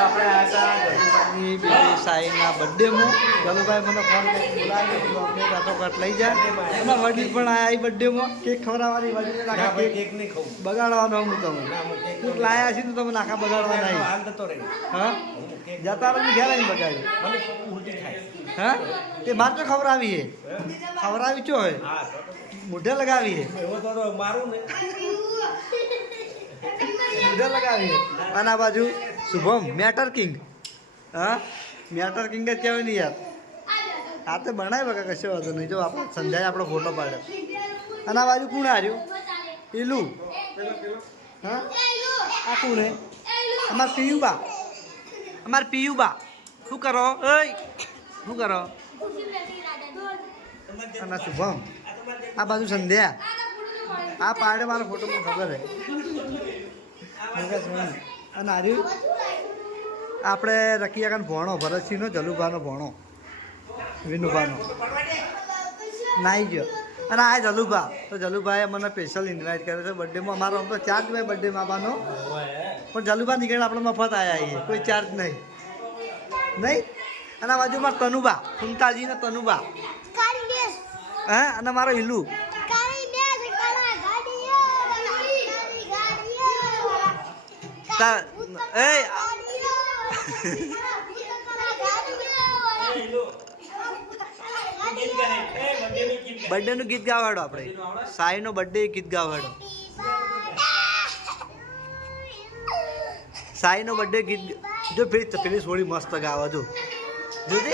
આપણે આવ્યા હતા જલુભાઈની બેબી સાઈના બર્થડેમાં. જલુભાઈ મને ફોન કરી બોલાવ્યો અમને કાટોકાટ લઈ જાય. એમાં વડીલ પણ આવ્યા એ બર્થડેમાં. કેક ખવડાવવાની વડીલને નાખા કેક નહીં ખાવું, બગાડવાનો હું તમે કેક લાયા છીએ તો તમે નાખા બગાડવા નહીં. હા જતા રહો ઘેર આવીને બગાડી. હા તે માર તો ખવડાવી હે, ખવડાવી ચો હે મોઢે લગાવી હે, મારું ને મોઢે લગાવી હે. અને આ બાજુ શુભમ મેટર કિંગ. હા મેટર કિંગ જ કહેવાય નહીં યાર. આ તો બનાય બકા કશો વાંધો નહીં. જો આપણે સંધ્યાએ આપણો ફોટો પાડ્યો. અને આ બાજુ કોણ હાર્યું? પેલું. હા આ કોણ હે? અમાર પિયુબા. અમાર પિયુબા શું કરો? ઓય શું કરો? અને શુભમ આ બાજુ સંધ્યા. આ પાડે મારો ફોટો મને ખબર હે. અને હાર્યું આપણે રકિયાકાન ભણો ભરતસિંહનો જલુભાનો ભણો વિનુભાનો નાઈ ગયો. અને આ જલુભા તો જલુભાઈએ મને સ્પેશિયલ ઇન્વાઇટ કર્યો છે બર્થડેમાં. અમારો આમ તો ચાર્જ હોય બર્થડે માબાનો, પણ જલુભા નીકળે આપણે મફત આવ્યા છીએ, કોઈ ચાર્જ નહીં નહીં. અને આ બાજુમાં તનુબા, કુંતાજીને તનુબા. હા અને મારો હિલુ. એ બર્થડે નું ગીત ગાવાડો આપણે. સાઈ નો બર્થડે ગીત ગાવાડો. સાઈ નો બર્થડે ગીત જો પેલી થોડી મસ્ત ગાવા જો જોજે.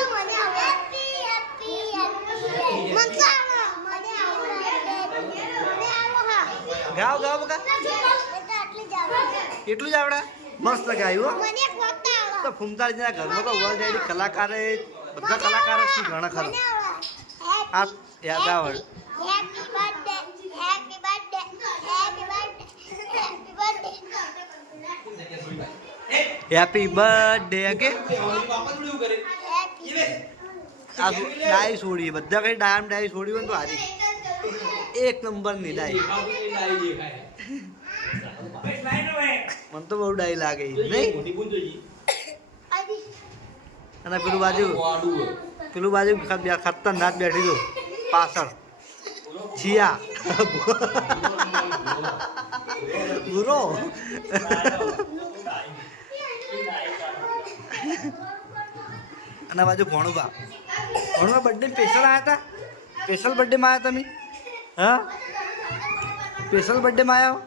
ગાવ ગાવ બકા એટલું જ આવડે. મસ્ત ગાયું તો ફૂમતાજીના ઘરમાં તો વર્લ્ડ કલાકારે બધા કલાકારો શું ઘણા ખરા. આ યાદ આવડ હેપી બર્થડે કે આ ડાય છોડી બધા કઈ ડાય છોડી હોય તો હારી એક નંબરની ડાય. મને તો બહુ ડાય લાગે નહીં. અને પેલું બાજુ ખતરનાક બેઠી દો પાછળ છિયા ગુરો. અને બાજુ ભણુબા બર્થડે સ્પેશિયલ આવ્યા હતા. સ્પેશિયલ બર્થડેમાં આવ્યા તમે? હા સ્પેશિયલ બર્થડેમાં આવ્યા.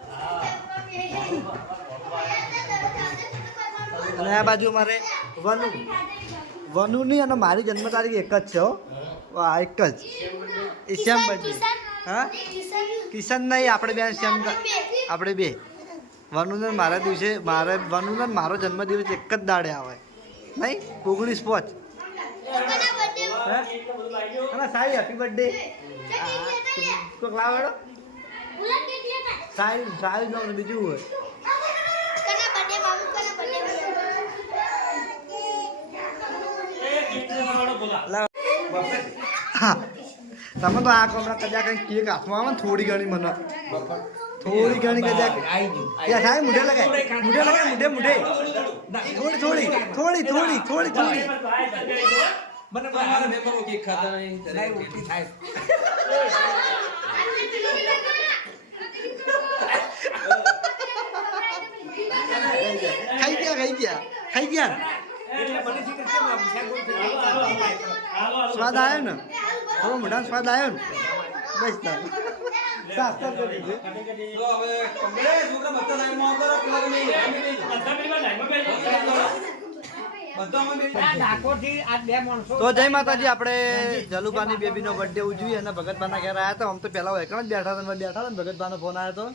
અને આ બાજુ અમારે વનુની અને મારી જન્મ તારીખ એક જ છે હો. આ એક જ એ સેમ બર્થડે. હા કિશન નહીં આપણે બે સેમ. આપણે બે વનુને મારા દિવસે વનુને મારો જન્મદિવસ એક જ દાડે આવે નહીં 19/5. અને સાઈ હેપી બર્થડે કોઈક લાવેડો સાઈ નો બીજું હોય. તમે તો આ કોમડા કદાચ કઈ કેક હાથમાં આવે ને થોડી ઘણી મને થોડી ઘણી કદાચ ત્યાં થાય મુઢે લગાય મુઢે થોડી થોડી થોડી થોડી થોડી મને મારા મેમ્બરો કેક ખાતા નહીં થાય. ખાઈ ગયા સ્વાદ આવ્યો ને થોડો મોઢા સ્વાદ આવ્યો ને બસ તો જય માતાજી. આપણે જલુભાની બેબીનો બર્થડે ઉજવી અને ભગતભાના ઘેર આવ્યા હતા. આમ તો પહેલા એકલા જ બેઠા હતા ને ભગતભાનો ફોન આવ્યો હતો.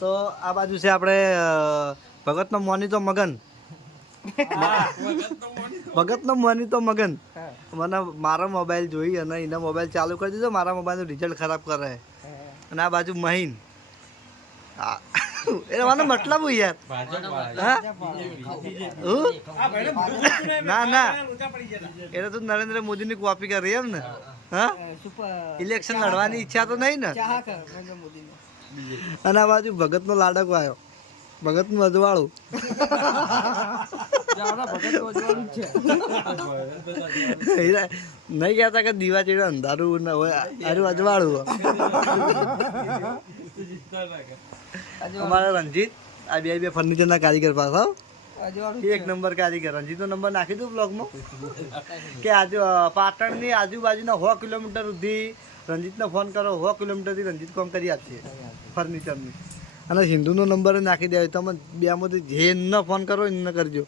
તો આ બાજુ છે આપણે ભગતનો મોની તો મગન. ભગતનો મોની તો મગન. મને મારો મોબાઈલ જોઈ અને એના મોબાઈલ ચાલુ કરી દીધો. મારા મોબાઈલનું રિઝલ્ટ ખરાબ કરે. અને આ બાજુ મહીન એટલે મને મતલબ યાર. ના ના એટલે તું નરેન્દ્ર મોદીની કોપી કરી એમ ને? હા ઇલેક્શન લડવાની ઈચ્છા તો નહીં ને? અને આ બાજુ ભગતનો લાડકો આવ્યો, ભગતનું અજવાળું. નહીં કહેતા કે દીવા જેવું અંધારું ના હોય આરું અજવાળું અમારા રંજીત આ બે ફર્નિચરના કારીગર પાછા એક નંબર કારીગર રંજીતનો નંબર નાખી દઉં બ્લોગમાં કે આજુ પાટણની આજુબાજુના 100 કિલોમીટર સુધી રંજીતને ફોન કરો 100 કિલોમીટરથી રંજીત કામ કરી આપશે ફર્નિચરનું અને સિંધુનો નંબર નાખી દેવાય તમે બેમાંથી જેને ફોન કરો એને કરજો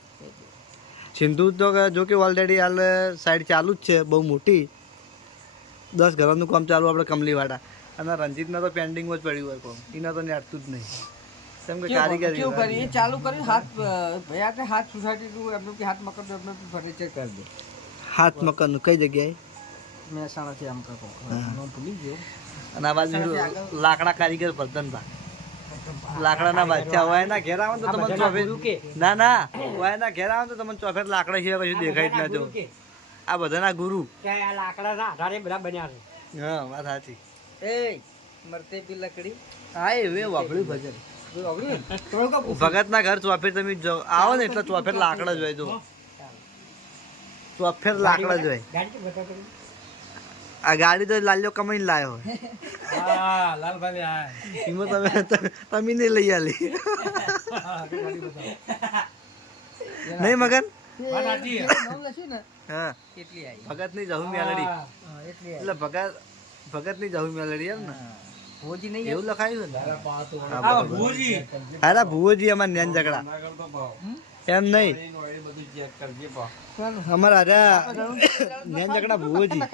સિંધુ તો જો કે ઓલરેડી હાલ સાઈડ ચાલુ જ છે બહુ મોટી 10 ઘરોનું કામ ચાલુ આપણે કમલીવાડા અને રંજીતના તો પેન્ડિંગમાં જ પડ્યું હોય કામ એના તો અટતું જ નહીં કેમ કે કારીગર કેવું કરી ચાલુ કરી હાથ ભૈયા કે હાથ સોસાયટી નું એમનું કે હાથ મકર એમનું ફર્નિચર કરી દે હાથ મકાનનું કઈ જગ્યાએ મહેસાણાથી આમ કરો ભૂલી ગયો અને આ બાજુ લાકડા કારીગર વર્ધનભા લાકડાના બાદશાહ હોય ના ઘેર આવે તો તમને ચોફેર ના હોય ના ઘેર આવે તો તમને ચોફેર લાકડા છે કશું દેખાય જ ના જો આ બધાના ગુરુ લાકડાના આધારે બધા બન્યા છે હા વાત સાચી એ મરતે પી લકડી હા એ વાપર્યું ભજન ભગતના ઘર ચોફેર તમે આવો ને એટલે ચોફેર લાકડા જ હોય જો ચોફેર લાકડા જ હોય આ ગાડી તો લાલ્યો કમાઈને લાયો એમાં તમે નહીં લઈ આલી નહીં મગન હા ભગત ની જહુ મેલડી એટલે ભગત ની જહુ મેલડી એમ ને એવું લખાયું ને અરે ભુવોજી અમાર નેન ઝઘડા એમ નહીં અમારા નેન ઝઘડા ભુવોજી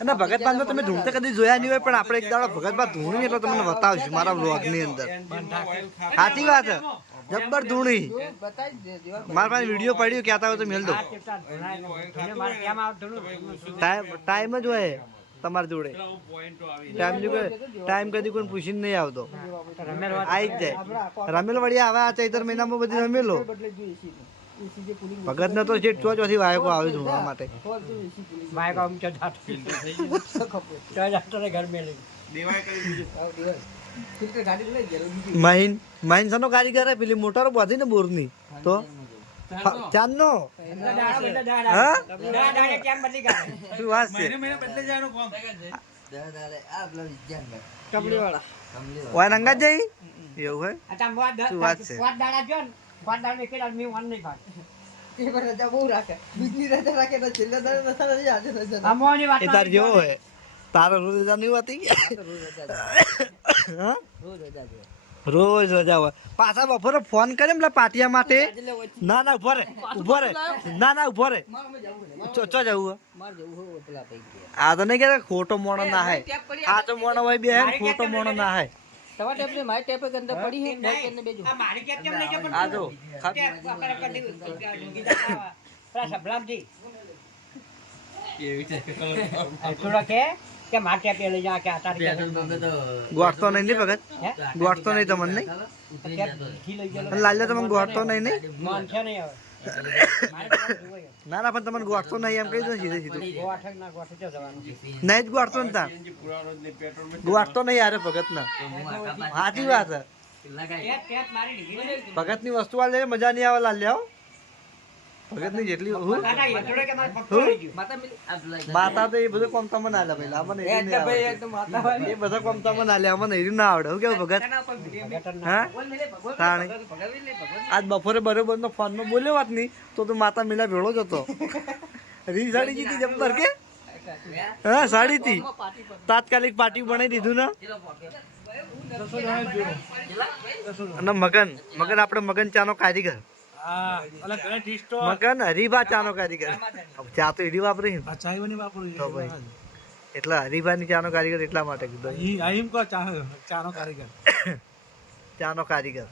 અને ભગત બાદ તમે ઢૂંઢતા કદી જોયા નહીં હોય પણ આપણે એક દાડો ભગત બાદ ધૂણી એટલે તમને બતાવશું મારા બ્લોગ ની અંદર સાચી વાત જબ્બર ધૂણી મારા પાસે વિડીયો પડ્યો કહેતા હોય તો મેલ દો ટાઈમ જ હોય તમારી જોડે ટાઈમ કદી કોઈ પૂછીને નહીં આવતો આવી જ જાય રમેલ વળી આવે આ ચૈતર મહિનામાં બધી રમેલો ભગત ને તો ચોથી વાયકો આવે ધોવા માટે મહીન સનો કારીગર હે પેલી મોટર બાંધી ને બોર ની તો ચાંદનો શું વાત છે ઓય નંગા જઈ એવું હે શું વાત છે એ તાર જેવો હે તારો રોજ રજા નહીં હોતી રોજ રજા હોય પાછા બપોરે ફોન કરે પેલા પાટિયા માટે ના ઉભો રે ઉભો રે ચો જવું આ તો નહીં કે ખોટો મોણો ના હે આ તો મોણો હોય બે ખોટો મોણો ના હે આ જો ગોઠતો નહીં ને ભગત ગોઠતો નહીં તમને નહીં લાલ્યો તમને ગોઠતો નહીં ના પણ તમને ગોઠતો નહીં એમ કહી દો સીધે સીધું નહીં જ ગોઠતો ને તાર ગોઠતો નહીં યાર ભગત ના સાચી વાત હે ભગત ની વસ્તુ વાળે મજા નહીં આવે લાલ્યા ભગત ની જેટલી માતા તો એ બધું કોમ તમને આલે પેલા અમને એ બધા કોમ તમને આલે અમને એરી ના આવડે હું કેવું ભગત હા આજ બપોરે બરોબર નો ફોન માં બોલ્યો વાત નહીં તો માતા મિલા ભેળો જ હતો રી સાડી જીતી જબ્બર કે હા સાડી થી તાત્કાલિક પાર્ટી બનાવી દીધું ને અને મગન આપણે મગન ચાનો કારીગર મગન હરીભા ચાનો કારીગર ચા તો એડી વાપરી એટલે હરીભા ની ચાનો કારીગર એટલા માટે ચાનો કારીગર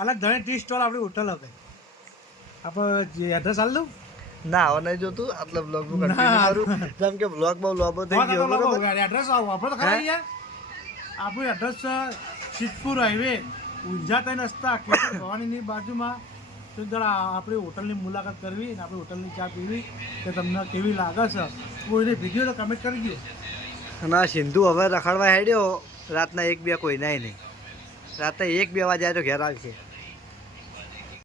અલગ ઘણી ટી સ્ટોલ આપણી હોટલ હવે આપણે એડ્રેસ આલ દઉં ના હવે નહીં જોતું આટલા બ્લોગ નું કન્ટિન્યુ કરું જેમ કે બ્લોગ બહુ લાંબો થઈ ગયો એડ્રેસ આવો આપણે તો ખરા યાર આપણું એડ્રેસ છે સિદ્ધપુર હાઈવે ઊંઝા થઈને રસ્તા ભવાનીની બાજુમાં તો જરા આપણી હોટલની મુલાકાત કરવી અને આપણી હોટલની ચા પીવી કે તમને કેવી લાગે છે કોઈને વિડીયો તો કમેન્ટ કરી દો. ના સિંધુ હવે રખડવા હેડ્યો રાતના 1-2 કોઈ નાય નહીં રાતના 1-2 વાગે તો ઘેર આવશે.